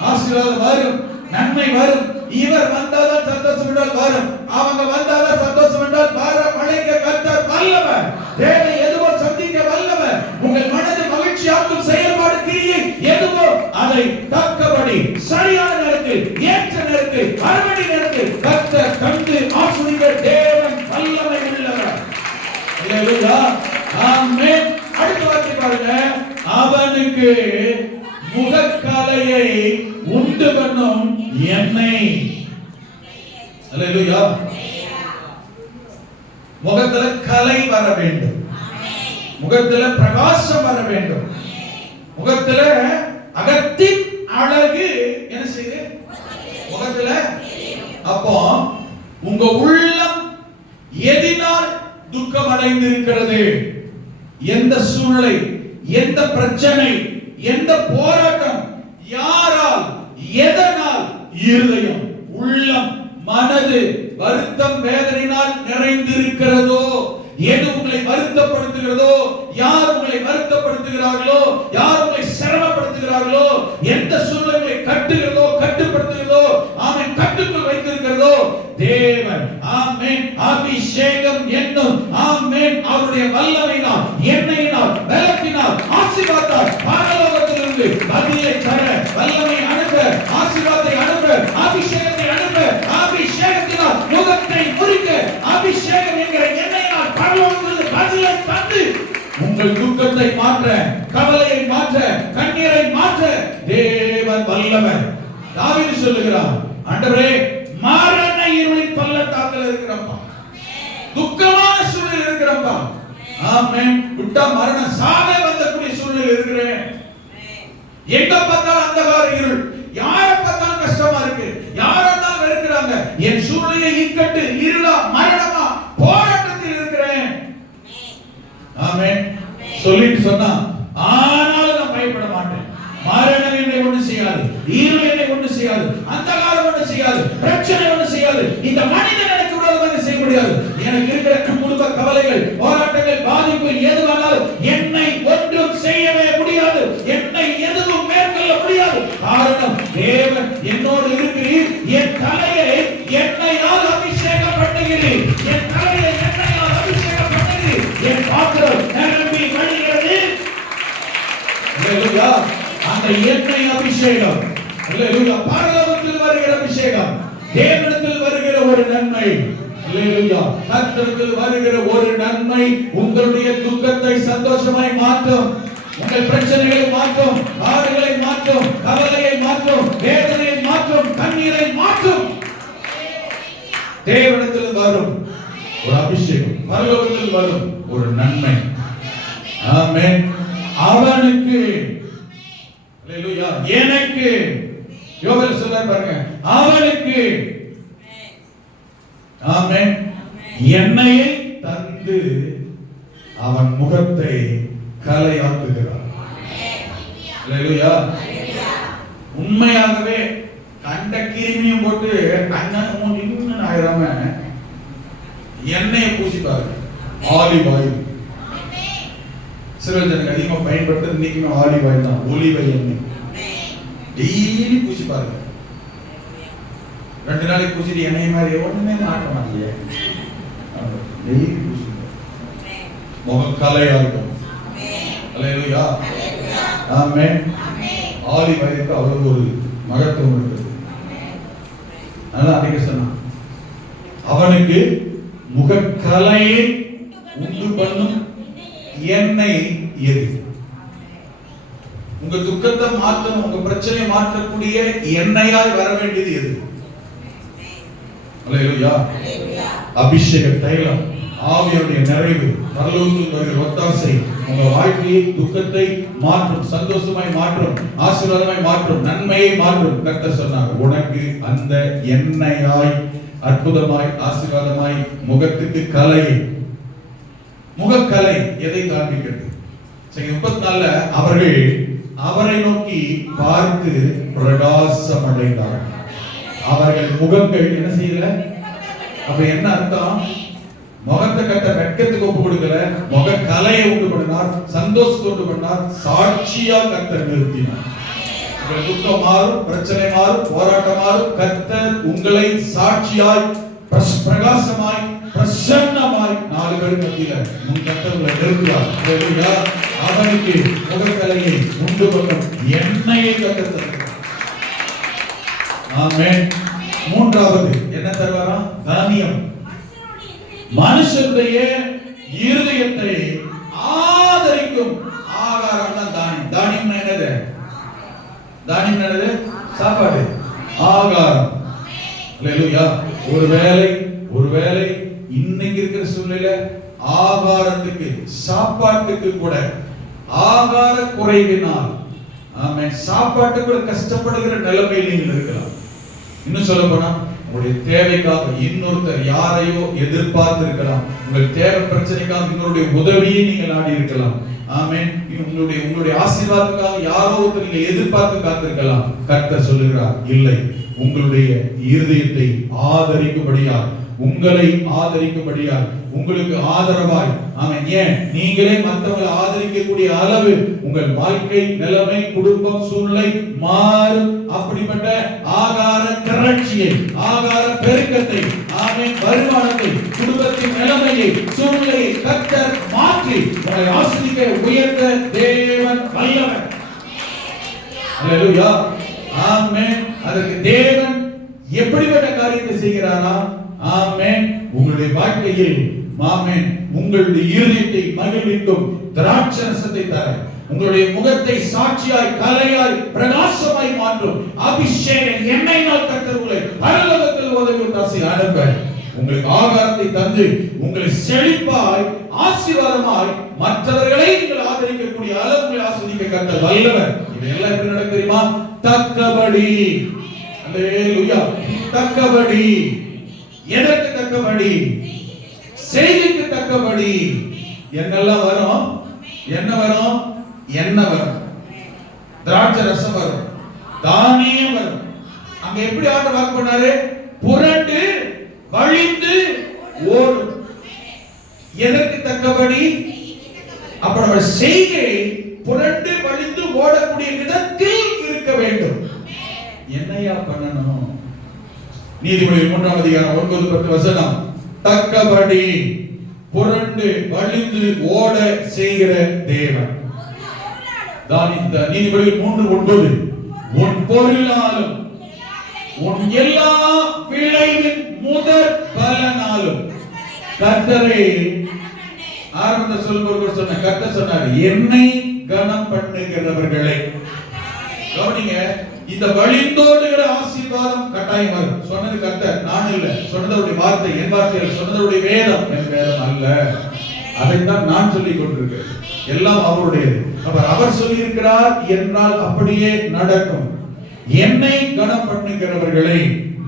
ஆசீர்வாதம் வரும், நன்மை வரும். இவர் வந்தாதான் சந்தோஷம் என்றால் வரும், அவங்க வந்தாதான் சந்தோஷம் என்றால் வரும். அழைக்க கர்த்தர் வல்லவர், தேவை எதுவோ சந்திக்க வல்லவர். உங்கள் மனதை மகிழ்ச்சியாக்கும் செயல்பாடு கிரியை எதுவோ அதை தக்கபடி சரியான நேரத்தில், ஏற்ற நேரத்தில், அரைமணி நேரத்தில் கர்த்தர் தந்து ஆசீர்வதிக்கிற தேவன் வல்லமை உள்ளவர். அல்லேலூயா. ஆமென். அடுத்த வார்த்தை பாருங்க, அவனுக்கு முகக்கலையை உண்டு பண்ணும் எண்ணெய். அல்லேலூயா. முகத்துல கலை வர வேண்டும், முகத்துல பிரகாசம் வர வேண்டும், முகத்துல அகத்தின் அழகு என்ன செய்யுது? முகத்துல. அப்போ உங்க உள்ளம் எதினால் துக்கம் அடைந்திருக்கிறது? எந்த சூழ்நிலை, எந்த பிரச்சனை, எந்த போராட்டம், யாரால், எதனால்? இருதயம், உள்ளம், மனது வருத்தம், வேதனையினால் நிறைந்திருக்கிறதோ, எது உங்களை வருத்தப்படுத்துகிறதோ, யார் உங்களை வருத்தப்படுத்துகிறார்களோ, யார் உங்களை சிரமப்படுத்துகிறார்களோ, எந்த சூழ்நிலை கட்டுகிறதோ, கட்டுப்படுத்துகிறதோ, ஆமென், கட்டுக்குள் வைத்திருக்கிறதோ, தேவன் ஆமென் அபிஷேகம் என்னும் ஆமென் அவருடைய வல்லமையினால், எண்ணெயினால், பலத்தினால், ஆசீர்வாதத்தால் பரலோகத்திலிருந்து பதிலை தர, வல்லமை அனுப்ப, ஆசீர்வாதத்தை அனுப்ப, அபிஷேகத்தை அனுப்ப, அபிஷேகத்தினால் முகத்தை முறிக்க, அபிஷேகம் என்கிற எண்ணெயினால் பரலோகத்திலிருந்து பதிலை தந்து உங்கள் துக்கத்தை மாற்ற, கவலையை மாற்ற, கண்ணீரை மாற்ற தேவன் வல்லவர். தாவீது சொல்லுகிறார், ஆண்டவரே, மரண இருளின் பள்ளத்தாக்கில் இருக்கிறப்பா, துக்கமான சூழ்நிலை இருக்கிறப்பா, ஆமென், விட்டா மரண சாவே வந்தக்கூடிய சூழ்நிலை இருக்கிறேன், எங்க பார்த்தாலும் அந்தகார இருள், யார பார்த்தாலும் கஷ்டமா இருக்கு, யாரெல்லாம் வெறுக்கிறாங்க, என் சூழ்நிலை இக்கட்டு, இருளா, மரணமா, போராட்டத்தில் இருக்கிறேன். ஆமென். சொல்லிட்டு சொன்னா, ஆனாலும் நான் பயப்பட மாட்டேன். மரணம் என்னை ஒண்ணு செய்யாது, இருள் என்னை ஒண்ணு செய்யாது, அந்தகாரம் ஒண்ணு செய்யாது, பிரச்சனை ஒண்ணு செய்யாது, இந்த மனிதன் எனக்கு விரோதமாக செய்ய முடியாது. எனக்கு இருக்கிற குடும்ப கவலைகள், போராட்டங்கள், பாதிப்பு எதுவானாலும் என்னை ஒன்றும் செய்யவே முடியாது, என்னை எதுவும் மேற்கொள்ள முடியாது. காரணம், தேவன் என்னோடு இருக்கிறீர். என் தலையை எண்ணெயால் அபிஷேகம் பண்ணுகிறீர், என் தலையை எண்ணெயால் அபிஷேகம் பண்ணுகிறீர், என் பாத்திரம் நிரம்பி வழிகிறது. அல்லேலூயா. அந்த எண்ணெய் அபிஷேகம், அல்லேலூயா, பரலோகத்தில் வருகிற அபிஷேகம், தேவனிடத்தில் வருகிற ஒரு நன்மை, அல்லேலூயா, கர்த்தரிடத்தில் வருகிற ஒரு நன்மை உங்களுடைய துக்கத்தை சந்தோஷமாய் மாற்றும். உங்கள் பிரச்சனைகளை மாற்றும், பாடுகளை மாற்றும், கவலையை மாற்றும், வேதனையை மாற்றும், கண்ணீரை மாற்றும். தேவனிடத்தில் வரும் ஒரு அபிஷேகம், பரலோகத்தில் வரும் ஒரு நன்மை. ஆமென். அவனுக்கு, அல்லேலூயா, எனக்கு, யோவேல் சொல்றார் பாருங்க, அவனுக்கு, ஆமென், எண்ணெயை தந்து அவன் முகத்தை கலையாக்குகிறார். அல்லேலூயா. உண்மையாகவே கண்ட கிருமியும் போட்டு கண்ணன் இன்னும் ஆயிராம எண்ணெயை பூசிப்பாரு. ஆலிவ் ஆயில் சில ஜனங்க அதிகமா பயன்படுத்த இன்னைக்குமே ஆலிவ் ஆயில் தான், ஒலிவ எண்ணெய் டெய்லி பூசி பாருங்க. 2 நாளைக்கு பூசிட்டு எண்ணெய் மாதிரி ஒண்ணுமே மாற்ற மாட்டீங்க. டெய்லி பூசி முகம் கலையா இருக்கும். அல்லேலூயா. ஆமென். ஆலிவ் ஆயிலுக்கு அவ்வளவு ஒரு மகத்துவம் இருக்குது. அதான் அன்னைக்கு சொன்னான், அவனுக்கு முகக்கலையை உண்டு பண்ணும் எண்ணெய் எது? உங்க துக்கத்தை மாற்றும், உங்க பிரச்சனையை மாற்றக்கூடிய எண்ணெயாய் வர வேண்டியது எது? அல்லேலூயா. அபிஷேக தைலம், ஆவியுடைய நிறைவு, பரலோகத்தில் ஒத்தாசை உங்க வாழ்க்கையை, துக்கத்தை மாற்றும், சந்தோஷமாய் மாற்றும், ஆசீர்வாதமாய் மாற்றும், நன்மையை மாற்றும். கர்த்தர் சொன்னார், உனக்கு அந்த எண்ணெயாய், அற்புதமாய், ஆசீர்வாதமாய், முகத்துக்கு கலை. முகக்கலை எதை காண்பிக்கிறது? 34 அவர்கள் அவரை நோக்கி பார்த்து பிரகாசம் அடைந்தார்கள். அவர்கள் முகங்கள் என்ன செய்யல? அப்ப என்ன அர்த்தம்? முகத்தை கட்ட வெட்கத்துக்கு ஒப்பு கொடுக்கல, முக கலையை உண்டு பண்ணினார், சந்தோஷத்தை உண்டு பண்ணார், சாட்சியா கர்த்தர் நிறுத்தினார். உங்கள் துக்கம் மாறும், பிரச்சனை மாறும், போராட்டம் மாறும். கர்த்தர் உங்களை சாட்சியாய், பிரகாசமாய், பிரசன்னமாய் 4 பேர் மத்தியில உன் கர்த்தர்களை நிறுத்துவார். அல்லேலூயா. அவனுக்கு முகக்கலையை உண்டு பண்ணும் எண்ணெயை கர்த்தர். ஆமென். 3வது என்ன தருவாரா? தானியம். மனுஷனுடைய இருதயத்தை ஆதரிக்கும் ஆகாரம் தான் தானியம். தானியம் என்னது? தானியம் என்னது? சாப்பாடு, ஆகாரம். அல்லேலூயா. ஒருவேளை இன்னைக்கு இருக்கிற சூழ்நிலை ஆகாரத்துக்கு, சாப்பாட்டுக்கு கூட ஆகார குறைவினால், ஆமென், சாப்பாட்டுக்கு கஷ்டப்படுகிற நிலைமையில் நீங்கள் இருக்கலாம். இன்னும் சொல்ல போனா உங்களுடைய தேவைக்காக இன்னொருத்தர் யாரையோ எதிர்பார்த்து இருக்கலாம். உங்கள் தேவை பிரச்சனைக்காக இன்னொருடைய உதவியை நீங்கள் நாடி இருக்கலாம். ஆமென். உங்களுடைய ஆசீர்வாதத்துக்காக யாரோ ஒருத்தர் நீங்க எதிர்பார்த்து காத்திருக்கலாம். கர்த்தர் சொல்லுகிறார், இல்லை, உங்களுடைய இருதயத்தை ஆதரிக்கும்படியால், உங்களை ஆதரிக்கும்படியால், உங்களுக்கு ஆதரவாய், ஆமென், ஏன் நீங்களே மற்றவங்களை ஆதரிக்கக்கூடிய அளவு உங்கள் வாழ்க்கை நிலைமை, குடும்பம், சூழ்நிலை மாறும். அப்படிப்பட்ட ஆகார திரட்சியை, ஆகார பெருக்கத்தை, ஆமென், வருமானத்தை, குடும்பத்தின் நிலைமையை, சூழ்நிலையை கர்த்தர் மாற்றி உங்களை ஆசீர்வதிக்க உயர்த்த தேவன் வல்லவர். அல்லேலூயா. ஆமென். அதற்கு தேவன் எப்படிப்பட்ட காரியத்தை செய்கிறாரா? ஆமென். உங்களுடைய வாழ்க்கையில், ஆமென், உங்களுடைய இருதயத்தை மகிழ்விக்கும் திராட்சரசத்தை தர, உங்களுடைய முகத்தை சாட்சியாய், கலையாய், பிரகாசமாய் மாற்றும் அபிஷேக எண்ணெயினால் கர்த்தர் உங்களை பரலோகத்தில் உதவி தாசி அனுப்ப, உங்களுக்கு ஆகாரத்தை தந்து உங்களை செழிப்பாய், ஆசீர்வாதமாய், மற்றவர்களை நீங்கள் ஆதரிக்கக்கூடிய அளவு உங்களை ஆசீர்வதிக்க கர்த்தர் வல்லவர். இதெல்லாம் எப்படி நடக்கும் தெரியுமா? தக்கபடி. அல்லேலூயா. தக்கபடி. எதற்கு தக்கபடி? செய்திக்கு தக்கபடி. என்னெல்லாம் வரும்? என்ன வரும்? எண்ணெய் வரும், திராட்சை ரசம் வரும், தானியம் வரும். அங்க எப்படி ஆண்டவர் வாக்கு பண்ணாரு? புரண்டு வழிந்து ஓடும். எதற்கு தக்கபடி? அப்ப நம்ம செய்கை புரண்டு வழிந்து ஓடக்கூடிய இடத்தில் இருக்க வேண்டும். என்னையா பண்ணணும்? நீதிமொழிகள் 3ஆம் அதிகாரம் 9-10 வசனம். தக்கபடி புரண்டு வழிந்து ஓட செய்கிற தேவன். நீதிமொழிகள் 3:9 உன் பொருளாலும் உன் எல்லா விளைவின் முதற் பலனாலும் கர்த்தரை, ஆரம்பத்தில் சொல்லும்போது சொன்ன கர்த்தர் சொன்னார், என்னை கனம் பண்ணுகிறவர்களை. கவனிங்க, இந்த வழிந்தோடுகிற ஆசீர்வாதம் கட்டாயம் வரும். சொன்னது கர்த்தர், நான் இல்ல. சொன்னதோடைய வார்த்தை என் வார்த்தை, சொன்னதோடைய வேதம் என் வேதம் அல்ல. அதைத்தான் நான் சொல்லிக் கொண்டிருக்கிறேன். எல்லாம் அவருடையது. அவர் சொல்லி இருக்கிறார் என்றால் அப்படியே நடக்கும். என்னை கனம் பண்ணுகிறவர்களை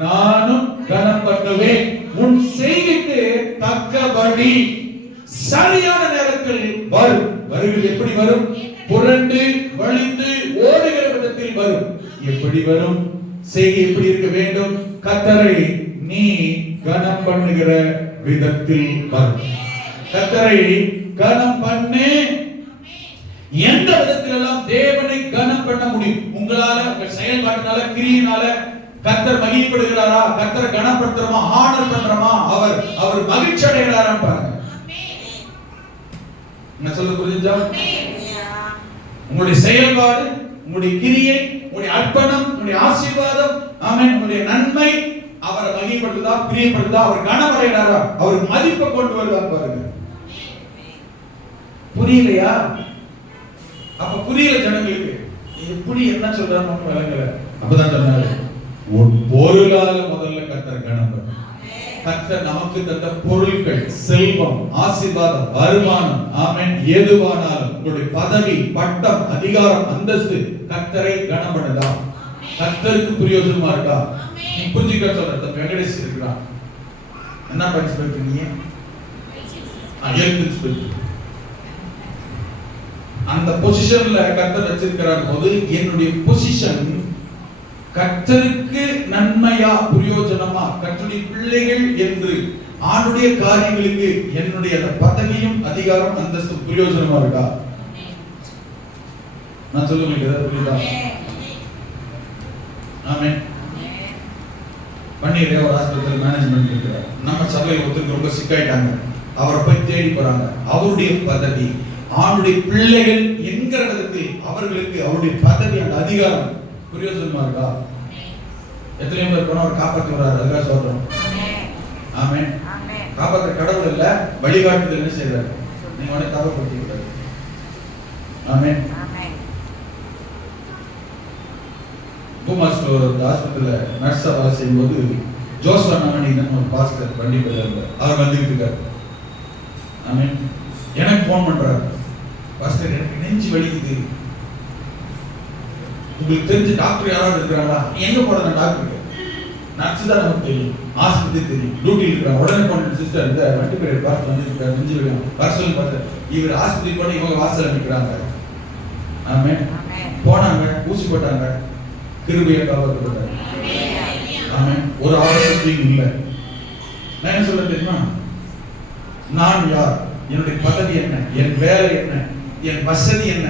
நானும் கனம் பண்ணுவேன். உன் செய்கைக்கு தக்கபடி சரியான நேரத்தில் வரும். வருகிறது எப்படி வரும்? புரண்டு வழிந்து ஓடுகிற விதத்தில் வரும். எப்படி வரும்? செய்கை எப்படி இருக்க வேண்டும்? கர்த்தரை நீ கனம் பண்ணுகிற விதத்தில் வரும். கர்த்தரை கனம் பண்ணு. எந்த விதத்தில் எல்லாம் தேவனை கனம் பண்ண முடியும்? உங்களால, உங்கள் செயல்பாட்டினால, கிரியினால கர்த்தர் மகிமைப்படுகிறாரா? கர்த்தரை கனப்படுத்துறோமா? ஆனர் பண்றோமா? அவர் மகிழ்ச்சி அடைகிறாரான்னு பாருங்க. நான் சொல்ல புரிஞ்சா? உங்களுடைய செயல்பாடு, உங்களுடைய கிரியை, உங்களுடைய அர்ப்பணம், உங்களுடைய ஆசீர்வாதம், ஆமென், உங்களுடைய நன்மை அவரை மகிமைப்படுத்துதா, பிரியப்படுத்துதா, அவர் கனமடைகிறாரா, அவர் மதிப்பை கொண்டு வருவார் பாருங்க. புரியலையா? அப்ப புரியல ஜனங்களுக்கு. எப்படி என்ன சொல்றாரு நமக்கு விளங்கல. அப்பதான் சொன்னாரு, ஒரு பொருளால முதல்ல கர்த்தர் கனம் பண்ணு. கர்த்தர் நமக்கு தந்த பொருட்கள், செல்வம், ஆசீர்வாதம், வருமானம், ஆமென், எதுவானாலும் உங்களுடைய பதவி, பட்டம், அதிகாரம், அந்தஸ்து கர்த்தரை கனம் பண்ணுதா? கர்த்தருக்கு பிரயோஜனமா இருக்கா? நீ புரிஞ்சுக்க சொல்ற. வெங்கடேஷ் இருக்கிறான், என்ன படிச்சிருக்கீங்க? அந்த பொசிஷன்ல கர்த்தர் வச்சிருக்கிறார் போது என்னுடைய பொசிஷன் கர்த்தருக்கு நன்மையா, பிரயோஜனமா, கர்த்தருடைய பிள்ளைகள் என்று ஆணுடைய காரியங்களுக்கு என்னுடைய பதவியும், அதிகாரம், அந்தஸ்து பிரயோஜனமா இருக்கா? நான் சொல்லுங்க, புரியுதா? ஆமென். பன்னீரே ஒரு ஹாஸ்பிட்டல் மேனேஜ்மெண்ட் இருக்கிறார். நம்ம சபையில் ஒருத்தருக்கு ரொம்ப சிக்காயிட்டாங்க. அவரை போய் தேடி போறாங்க. அவருடைய பதவி, ஆணுடைய பிள்ளைகள் என்கிற விதத்தில் அவர்களுக்கு அவருடைய பதவி, அந்த அதிகாரம் பிரயோஜனமா இருக்கா? எத்தனையோ பேர் போனா அவர் காப்பாற்றி வர்றாரு. அதுக்காக சொல்றோம். ஆமென். காப்பாற்ற கடவுள் இல்ல, வழிகாட்டுதல் என்ன செய்யறாரு? நீங்க உடனே காப்பாற்றி விட்டாரு. ஆமென். பூமாஸ்டர் ஒரு ஹாஸ்பிட்டல்ல நர்ஸா வேலை செய்யும்போது ஜோஸ்வா நாமணின்னு ஒரு பாஸ்டர் பண்டிகர் இருந்தார். அவர் வந்துட்டு இருக்காரு. ஆமென். எனக்கு போன் பண்றாரு, பாஸ்டர் எனக்கு நெஞ்சு வலிக்குது, உங்களுக்கு தெரிஞ்ச டாக்டர் யாராவது இருக்கிறாங்களா? எங்க போறத டாக்டருக்கு? நர்ஸ் தான் நமக்கு தெரியும், ஆஸ்பத்திரி தெரியும், டியூட்டி இருக்கிறாங்க. உடனே போன சிஸ்டர் இந்த வண்டி பேர் பார்த்து வந்து நெஞ்சு வலிக்கும் பர்சனல் பார்த்து இவர் ஆஸ்பத்திரி போன இவங்க வாசல்ல நிற்கிறாங்க. ஆமென். போனாங்க, ஊசி போட்டாங்க, கிருபையா காப்பாற்றப்பட்டாங்க. ஆமென். ஒரு ஆபத்தும் இல்லை. நான் என்ன சொல்ல தெரியுமா? நான் யார்? என்னுடைய பதவி என்ன? என் வேலை என்ன? என் வசதி என்ன?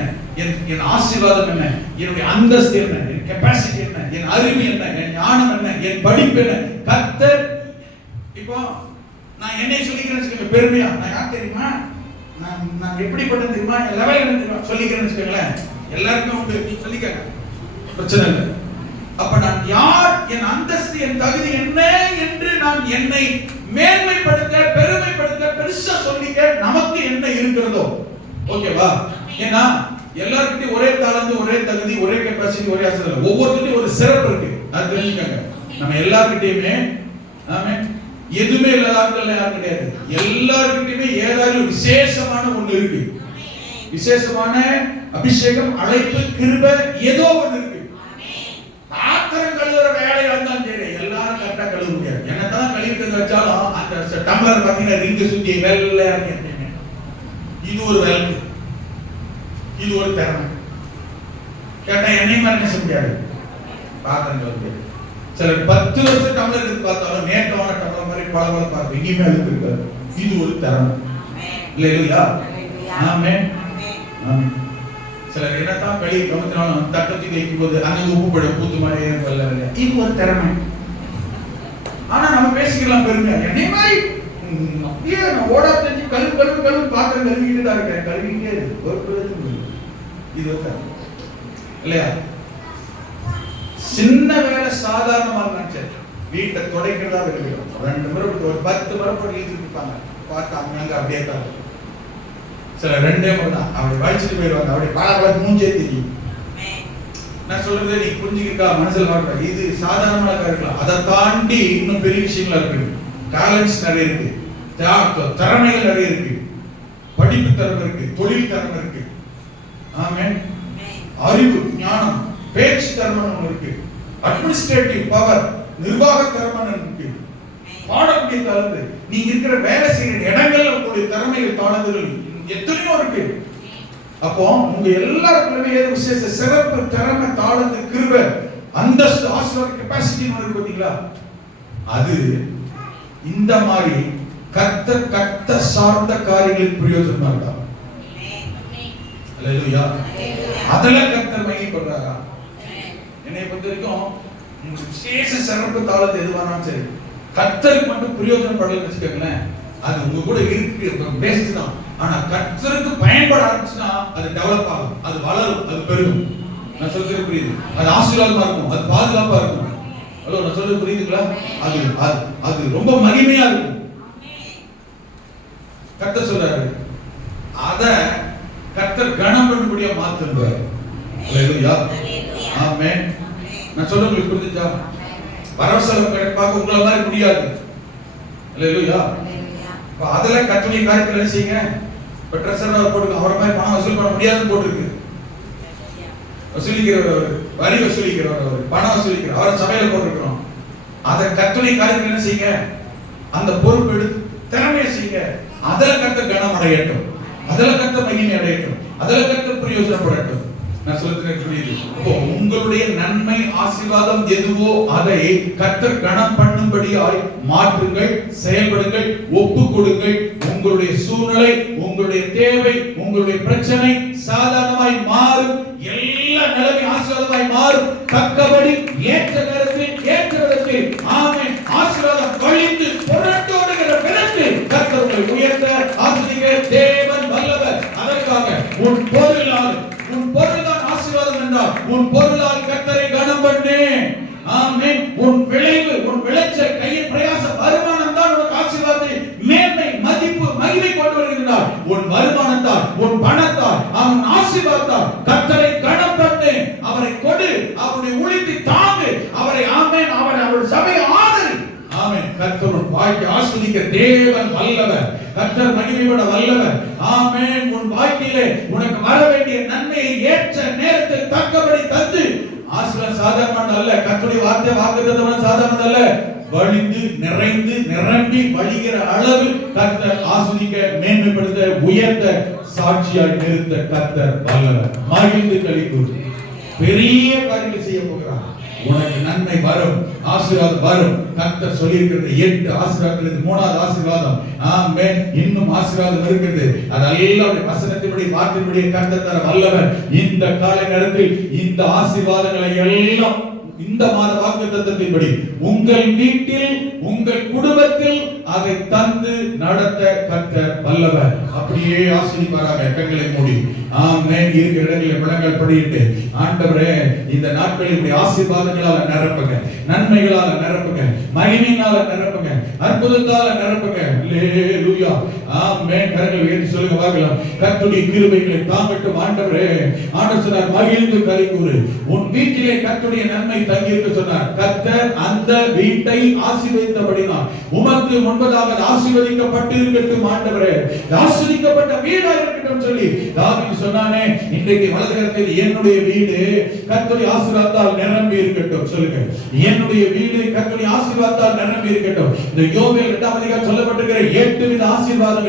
என் ஆசீர்வாதம் என்ன? என்னுடைய அந்தஸ்து என்ன? என் கெபாசிட்டி என்ன? என் அறிவு என்ன? என் ஞானம் என்ன? என் படிப்பு என்ன? கர்த்தர் இப்போ நான் என்னை சொல்லிக்கிறேன்னு பெருமையா, நான் யார் தெரியுமா? நான் எப்படிப்பட்ட தெரியுமா? என் லெவல் என்ன தெரியுமா சொல்லிக்கிறேன்னு வச்சுக்கோங்களேன். எல்லாருக்கும் உண்டு, நீ சொல்லிக்கங்க, பிரச்சனை இல்லை. அப்ப நான் யார், என் அந்தஸ்து, என் தகுதி என்ன என்று நான் என்னை மேன்மைப்படுத்த, பெருமைப்படுத்த, பெருசா சொல்லிக்க நமக்கு என்ன இருக்கிறதோ, ஓகேவா? ஏன்னா எல்லார்கிட்டயும் ஒரே தாளந்து, ஒரே தகுதி, ஒரே கெபாசிட்டி, ஒரே ஆசீர்வாதம், ஒவ்வொருத்தருக்கும் ஒரு சிறப்பு இருக்கு. அது தெரிஞ்சுக்கங்க. நம்ம எல்லார்கிட்டயுமே ஆமென், எதுவுமே இல்லாதவங்க யாரும் கிடையாது. எல்லார்கிட்டயுமே ஏதாவது விசேஷமான ஒண்ணு இருக்கு. விசேஷமான அபிஷேகம், அழைப்பு, கிருபை ஏதோ ஒண்ணு இருக்கு. பாத்திரம் கழுவுற வேலையா இருந்தாலும் சரி, எல்லாரும் கரெக்டா கழுவ முடியாது. என்னதான் கழுவிட்டு வச்சாலும் அந்த டம்ளர் பாத்தீங்கன்னா ரிங்கு சுத்தி வெள்ளை. இது ஒரு வேலை, இது ஒரு திறமை. கேட்டா என்னை மாதிரி என்ன செய்ய முடியாது, பாத்திரம் கழுவ முடியாது. சிலர் 10 வருஷம் டம்ளர் எடுத்து பார்த்தாலும் நேற்றமான டம்ளர் மாதிரி பல பல பார்த்து எங்கேயுமே அழுக்கு இருக்காது. இது ஒரு திறமை. இல்லையா? ஆமென். சிலர் என்னதான் கழுவி கமத்தினாலும் தட்டத்தை வைக்கும் போது அங்க உப்பு பட பூத்து மாதிரி வரல. இது ஒரு திறமை. ஆனா நம்ம பேசிக்கலாம் பெருமையா, என்னை மாதிரி அப்படியே நான் ஓடா தெரிஞ்சு கழுவு பாத்திரம் கழுவிட்டு தான் இருக்கேன், கழுவிட்டே இருக்கு. இது ஒரு திறமை இல்லையா? சின்ன வேலை சாதாரணமா இருந்துச்சு. வீட்டை துடைக்கிறதா இருக்கிறோம், 2 முறை ஒரு 10 முறை போட்டு இழுத்துட்டு இருப்பாங்க. பார்த்தா அங்க அப்படியே தான் சில 2 முறை தான் அப்படி வலிச்சுட்டு போயிடுவாங்க. அப்படி பல மூஞ்சே தெரியும். நான் சொல்றது நீ புரிஞ்சுக்கிட்டா மனசுல மாட்டா. இது சாதாரணமான காரியங்கள். அதை தாண்டி இன்னும் பெரிய விஷயங்களா இருக்கு. டேலண்ட்ஸ் நிறைய இருக்கு, திறமைகள் நிறைய இருக்கு, படிப்பு திறமை இருக்கு, தொழில் திறமை இருக்கு. ஆமென். அறிவு, ஞானம், பேச்சு திறமை இருக்கு, அட்மினிஸ்ட்ரேட்டிவ் பவர், நிர்வாக திறமை இருக்கு, பாடக்கூடிய திறமை, நீங்க இருக்கிற வேலை செய்யற இடங்கள்ல உங்களுடைய திறமைகள் தாளந்துகள் எத்தனையோ இருக்கு. அப்போ உங்க எல்லாருக்குமே ஏதோ விசேஷ சிறப்பு திறமை தாளந்து கிருபை அந்தஸ்து ஆசீர்வாத கெபாசிட்டி இருக்கு பாத்தீங்களா? அது இந்த மாதிரி கத்த சார்ந்த காரியங்களுக்கு பிரயோஜனமா இருக்கா? அல்லேலூயா. அதல கர்த்தர் மகிமைப்படுறாரா? என்னை பொறுத்த வரைக்கும் விசேஷ சிறப்பு தாளத்து எதுவானாலும் சரி, கர்த்தருக்கு மட்டும் பிரயோஜனப்படலன்னு வச்சுக்கோங்களேன், அது உங்க கூட இருக்கு பேஸ்ட் தான். ஆனா கர்த்தருக்கு பயன்பட ஆரம்பிச்சுன்னா அது டெவலப் ஆகும், அது வளரும், அது பெருகும். நான் சொல்றது புரியுது? அது ஆசீர்வாதமா இருக்கும், அது பாதுகாப்பா இருக்கும். ஹலோ, நான் சொல்றது புரியுதுங்களா? அது அது ரொம்ப மகிமையா இருக்கும். கர்த்தர் சொல்றாரு, அத கர்த்தர் கனம் பண்ணும்படியா மாத்துறாரு. அல்லேலூயா. ஆமென். நான் சொல்றது உங்களுக்கு புரிஞ்சுச்சா? வரவசலம் பார்க்க உங்கள மாதிரி முடியாது. அல்லேலூயா. இப்ப அதல கர்த்தருடைய காரியத்துல என்ன செய்யுங்க? இப்ப ட்ரெஷரர் போட்டு அவரை மாதிரி பணம் வசூல் பண்ண முடியாதுன்னு போட்டுருக்கு. வசூலிக்கிறவர், வரி வசூலிக்கிறவர், பணம் வசூலிக்கிறவர், அவரை சபையில போட்டுருக்கிறோம். அதை கர்த்தருடைய காரியத்துல என்ன செய்யுங்க? அந்த பொறுப்பு எடுத்து திறமையை செய்யுங்க. அதல கர்த்தர் கனம் அடையட்டும், அதல கர்த்தர் மகிமை அடையட்டும், அதல கர்த்தர் பிரயோஜனப்படட்டும். நான் சொல்றது புரியுது? அப்போ உங்களுடைய நன்மை ஆசீர்வாதம் எதுவோ அதை கர்த்தர் கனம் பண்ணும்படியாய் மாற்றுங்கள், செயல்படுங்கள், ஒப்பு கொடுங்கள். உங்களுடைய சூழ்நிலை, உங்களுடைய தேவை, உங்களுடைய பிரச்சனை சாதாரணமாய் மாறும். எல்லா நிலைமை ஆசீர்வாதமாய் மாறும். தக்கபடி ஏற்ற நேரத்தில் ஏற்ற விதத்தில் ஆமென் ஆசீர்வாதம் வழிந்து புரட்டோடுகிற விதத்தில் கர்த்தர் உங்களை உயர்த்த ஆசீர்வதிக்க தேவன் வல்லவர். அதற்காக உன் பொருளால், உன் பொருளால் ஆசீர்வாதம் என்றால் உன் பொருளால் கர்த்தரை கனம் பண்ணு. ஆமென். உன் விளைவு, உன் விளைச்சல், கையின் பிரயாசம், வருமானம் தான் உனக்கு ஆசீர்வாதத்தை மேன்மை, மதிப்பு, மகிமை கொண்டு வருகிறார். உன் வருமானத்தால், உன் பணத்தால், அவன் ஆசீர்வாதத்தால் கர்த்தரை கனம் பண்ணு. அவரை கொடு, அவருடைய ஊழியத்தை தாங்கு, அவரை ஆமென் அவருடைய சபையை ஆதரி. ஆமென். கர்த்தர் வாழ்க்கை ஆசீர்வதிக்க தேவன் வல்லவர். கர்த்தர் மகிமைப்பட வல்லவர். ஆமென். உன் வாழ்க்கையிலே உனக்கு வர வேண்டிய நன்மையை ஏற்ற நேரத்தில் தக்கபடி தந்து ஆசீர்வாதம் சாதாரண அல்ல. கர்த்தருடைய வார்த்தை வாக்குத்தத்தம் சாதாரண அல்ல. வழிந்து நிறைந்து நிரம்பி வழிகிற அளவு கர்த்தர் ஆசீர்வதிக்க, மேன்மைப்படுத்த, உயர்த்த, சாட்சியாய் நிறுத்த கர்த்தர் வல்லவர். மகிழ்ந்து களிக்கூறு. பெரிய காரியங்களை செய்ய போகிறார். உனக்கு நன்மை வரும், ஆசீர்வாதம் வரும். கர்த்தர் சொல்லி இருக்கிறது 8 ஆசீர்வாதத்திலிருந்து 3வது ஆசீர்வாதம். ஆமென். இன்னும் ஆசீர்வாதம் இருக்குது. அதெல்லாம் வசனத்தின்படி வார்த்தையின்படி கர்த்தர் தர வல்லவர். இந்த காலை நேரத்தில் இந்த ஆசீர்வாதங்களை எல்லாம் இந்த மாத வாக்குத்தத்தத்தின்படி உங்கள் வீட்டில், உங்கள் குடும்பத்தில் அதை தந்து நடத்த கர்த்தர் வல்லவர். அப்படியே ஆசீர்வதிப்பாராக. கண்களை மூடி ஆமென். இருக்கிற இடங்களில் முழங்கால் படியிட்டு, ஆண்டவரே இந்த நாட்களில் இப்படி ஆசீர்வாதங்களால நிரப்புங்க, நன்மைகளால நிரப்புங்க, மகிமையினால நிரப்புங்க, அற்புதத்தால நிரப்புங்க. அல்லேலூயா. ஆமென். கரங்களை உயர்த்தி சொல்லுங்க பார்க்கலாம். கர்த்தருடைய கிருபைகளை தாங்கட்டும். ஆண்டவரே, ஆண்டவர் சொன்னார் மகிழ்ந்து களிக்கூறு. உன் வீட்டிலே கர்த்தருடைய நன்மை தங்கி இருக்க சொன்னார். கர்த்தர் அந்த வீட்டை ஆசீர்வதித்தபடினால் உமக்கு முன்பதாக ஆசீர்வதிக்கப்பட்டிருக்கட்டும். ஆண்டவரே, ஆசீர்வதிக்கப்பட்ட வீடா இருக்கட்டும் சொல்லி தாவீது சொன்னானே. இன்றைக்கு வலதுகரத்தில் என்னுடைய வீடு கர்த்தருடைய ஆசீர்வாதத்தால் நிரம்பி இருக்கட்டும் சொல்லுங்க. என்னுடைய வீடு கர்த்தருடைய ஆசீர்வாதத்தால் நிரம்பி இருக்கட்டும். இந்த யோவேல் 2ஆம் அதிகாரம் சொல்லப்பட்டிருக்கிற 8 வித ஆசீர்வாதங்கள்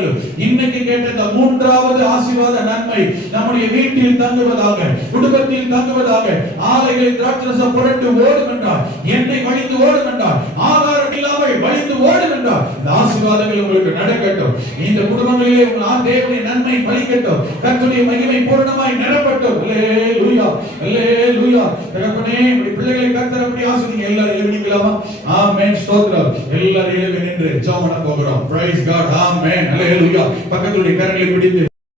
இன்னைக்கு கேட்ட இந்த 3வது ஆசீர்வாத நன்மை நம்முடைய வீட்டில் தங்குவதாக, குடும்பத்தில் தங்குவதாக. ஆலைகளில் திராட்சரசம் புரண்டு ஓடும் என்றார், எண்ணெய் வழிந்து ஓடும் என்றார், ஆகாரம் இல்லாமல் வழிந்து ஓடும் என்றார். இந்த ஆசீர்வாதங்கள் உங்களுக்கு நடக்கட்டும். இந்த குடும்பங்களிலே உங்கள் தேவனுடைய நன்மை பலிக்கட்டும். கர்த்தருடைய மகிமை பூரணமாய் நிரப்பட்டும். அல்லேலூயா, அல்லேலூயா. தகப்பனே, உம்முடைய பிள்ளைகளை கர்த்தர் அப்படி ஆசீர்வதிங்க. எல்லாரும் எழுந்திருக்கலாமா? ஆமென். ஸ்தோத்திரம். எல்லாரும் எழுந்து நின்று ஜெபம் பண்ண போகிறோம். Price God. ஆமென். அல்லேலூயா. பக்கத்துடைய கரங்களை பிடித்து